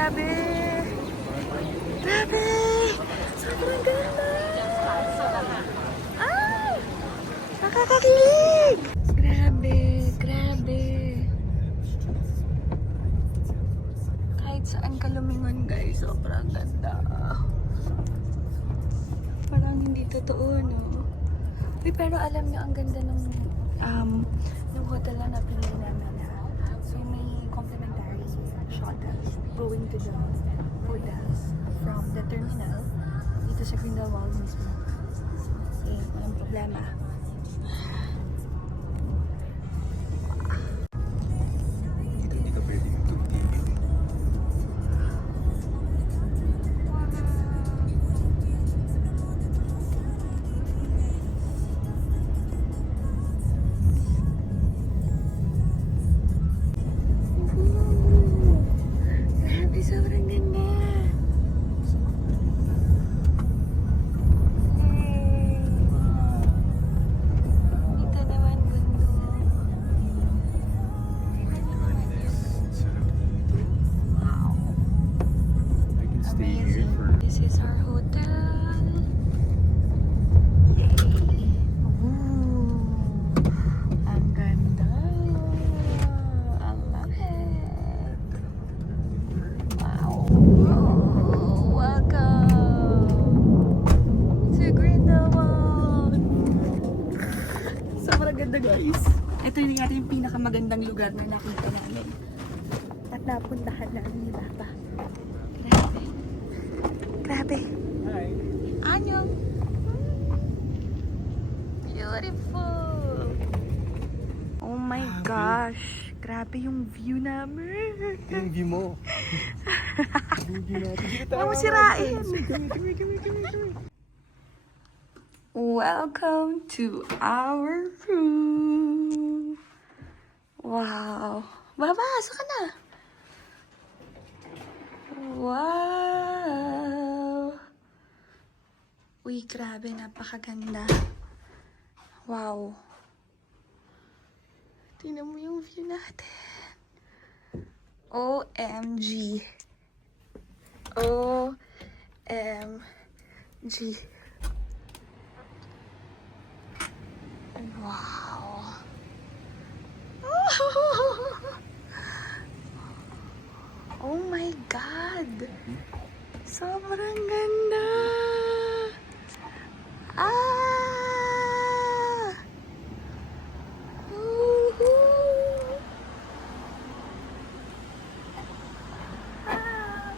Grabe! Grabe! Sobrang ganda! Ah! Nakakakilig! Grabe! Grabe! Kahit saan ka lumingon guys, sobrang ganda. Parang hindi totoo, no? Uy, pero alam niyo, ang ganda ng hotel na napili namin. So, may complimentary shuttles going to the hotels from the terminal dito sa Grindelwald mismo. So, walang problema. Dito hindi ka pwede magtugtigil. Grabe, sobrang ganda. Dito naman bundok. Sarap dito. Wow. I can stay here Amazing. for... This is our hotel. Yay! Ooh, ang ganda. I love it. Wow. Welcome to Grindelwald. Sobrang ganda guys. Ito yung ating pinakamagandang lugar na nakita namin. At napuntahan namin ni Papa. Grabe. Grabe. Hi. Anyong. Beautiful. Oh my gosh. Grabe yung view namin. Yung view mo. Bugi natin. Huwag mo sirain. Come. Welcome to our room. Wow. Baba, asa ka na? Wow. Uy, grabe, napakaganda. Wow. Tingnan mo yung view natin. OMG. OMG. Wow. Oh my God. Sobrang ganda. Ah! Woohoo! Ah!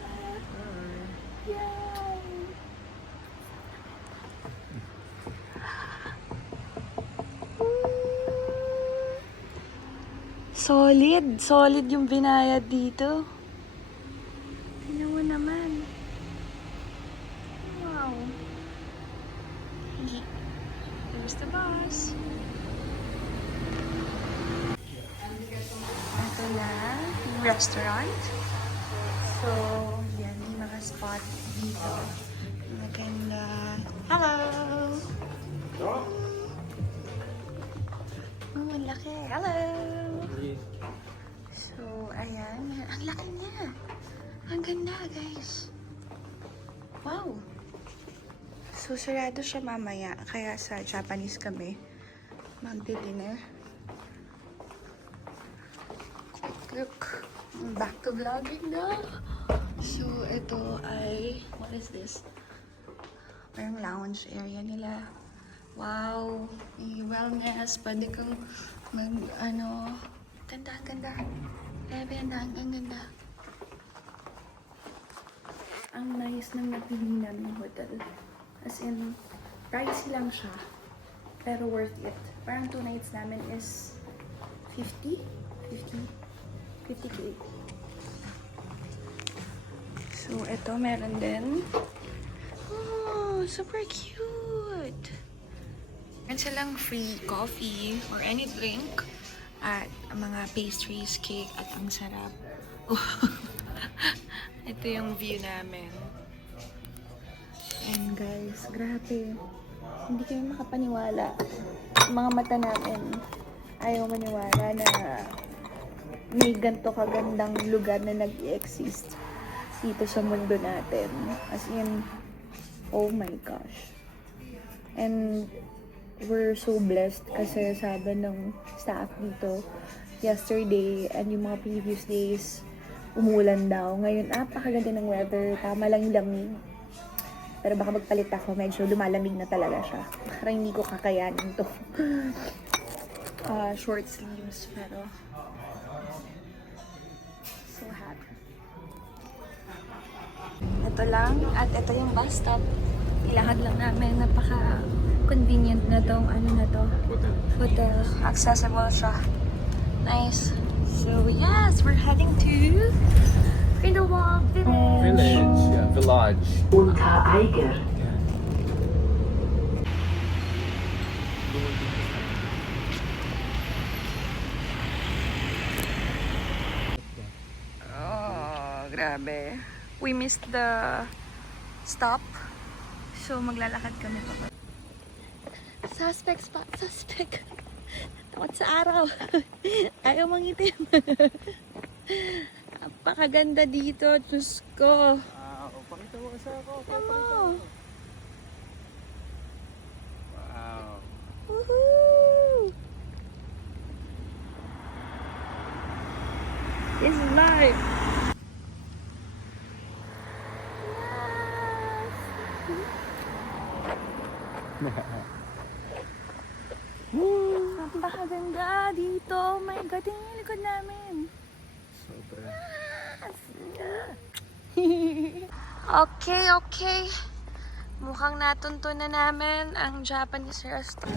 Yay! Solid yung binayad dito. Tingnan mo naman. Wow. There's the bus. Ito na, yung restaurant. So, yan, may mga spot dito. Maganda. Hello! Oh, ang laki. Hello! So, ayan. Ang laki niya. Ang ganda, guys. Wow! So, sarado siya mamaya. Kaya sa Japanese kami magdi-dinner. Look. Back to vlogging na. So, ito ay... What is this? Parang lounge area nila. Wow! May wellness. Pwede kang mag... Ganda, ganda. Grabe, ang ganda. Ang nice ng napili namin hotel. As in, pricey lang siya. Pero worth it. Parang 2 nights namin is 50K. So, ito meron din. Oh, super cute. Meron silang free coffee or any drink. At mga pastries, cake, at ang sarap. Ito yung view namin. And guys, grabe. Hindi kami makapaniwala. Mga mata namin ayaw maniwala na may ganito kagandang lugar na nag-exist. dito sa mundo natin. As in, oh my gosh. And we're so blessed kasi sabi ng staff dito yesterday and yung mga previous days umulan daw. Ngayon, napakaganda ng weather. Tama lang yung lamig. Pero baka magpalit ako. Medyo lumalamig na talaga siya. Parang hindi ko kakayanin to. Short sleeves. Pero so happy. Ito lang. At ito yung bus stop. Ilakad lang namin. Napaka-convenient na tong ano na to. Hotel. Accessible siya. Nice. So yes, we're heading to Grindelwald Village. Yeah, village. Unter Eiger. Oh, grabe. We missed the stop. So maglalakad kami pa. Suspect spot, suspect. Takot sa araw. Ayaw mangitim. Napakaganda dito, Diyos ko. Pakita mo sa ako. Tama. Wow. Woohoo! This is life. Napakaganda dito. Oh my God, tingnan yung likod namin. Sobra. Okay. Mukhang natunto na namin ang Japanese restaurant.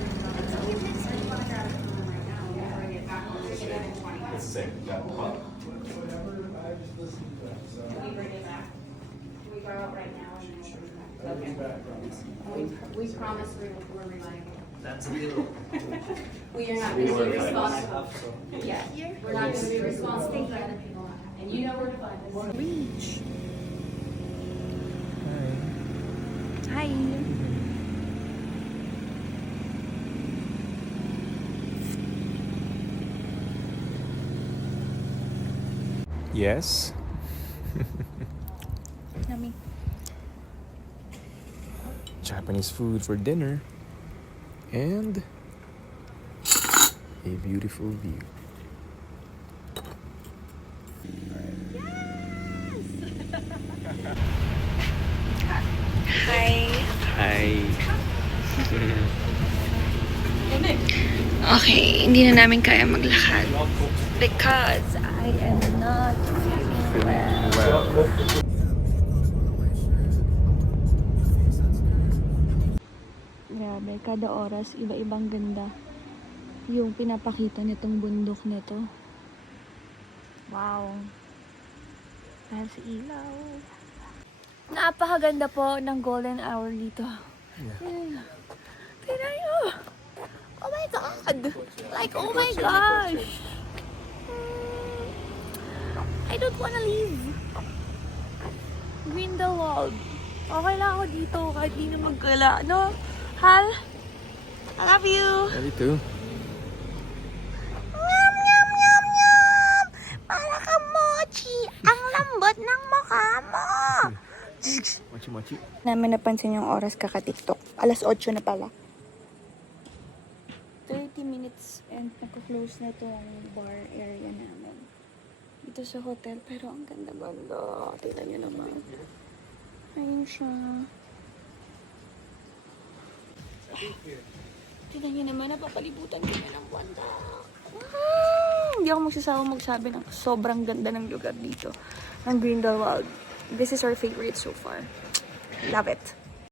We promise we're reliable. That's a deal. We are not going to be responsible. Yeah, we're not going to be responsible for other people. And you know where to find us. Reach. Hi. Yes. Yummy. Japanese food for dinner. And a beautiful view. Hi. Hi. Okay, hindi na namin kaya maglakad because I am not feeling well. Grabe, kada oras iba-ibang ganda yung pinapakita nitong bundok nito. Wow. Dahil sa ilaw. Napakaganda po ng golden hour dito. Yeah. Tingnan nyo! Oh my God! Like, oh my gosh! I don't wanna leave. Grindelwald. Okay lang ako dito kahit di na magkala. No? Hal? I love you! Me too. Nyam, nyam, nyam, nyam! Para ka mochi! Ang lambot ng mukha mo! Mochi mochi. Namin napansin yung oras kaka-tiktok. Alas 8 na pala. 30 minutes and nagko-close na ito ang bar area namin. Dito sa hotel. Pero ang ganda-ganda. Tingnan nyo naman. Ayun siya. Tingnan nyo naman. Napapalibutan kami ng buwanda. Hindi ako magsasawang magsabi ng sobrang ganda ng lugar dito. Ng Grindelwald. This is our favorite so far. Love it.